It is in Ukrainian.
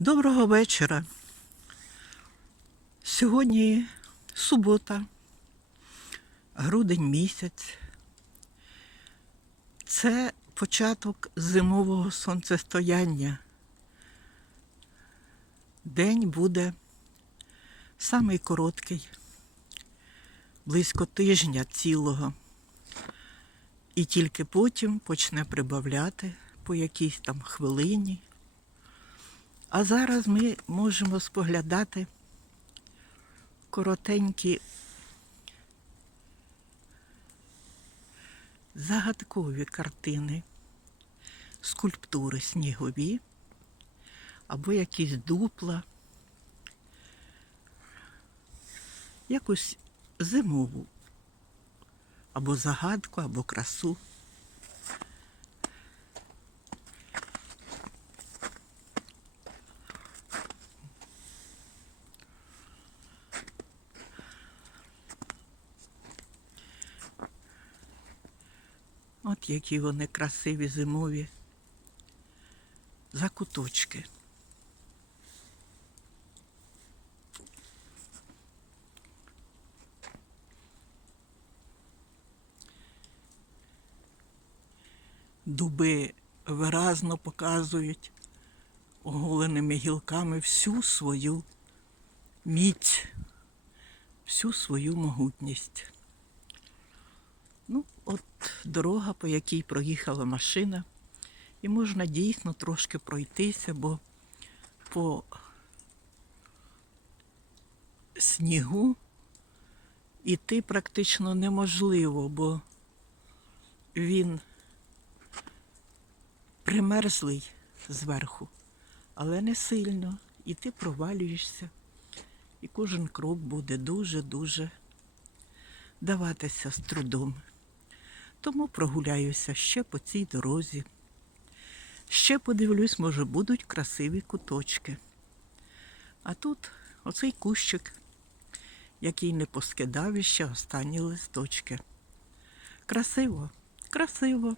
Доброго вечора. Сьогодні субота, грудень місяць. Це початок зимового сонцестояння. День буде самий короткий, близько тижня цілого. І тільки потім почне прибавляти по якійсь там хвилині. А зараз ми можемо споглядати коротенькі загадкові картини, скульптури снігові або якісь дупла, якусь зимову або загадку, або красу. От які вони красиві зимові закуточки. Дуби виразно показують оголеними гілками всю свою міць, всю свою могутність. Ну, от дорога, по якій проїхала машина, і можна дійсно трошки пройтися, бо по снігу іти практично неможливо, бо він примерзлий зверху, але не сильно. І ти провалюєшся, і кожен крок буде дуже-дуже даватися з трудом. Тому прогуляюся ще по цій дорозі. Ще подивлюсь, може, будуть красиві куточки. А тут оцей кущик, який не поскидав іще останні листочки. Красиво, красиво.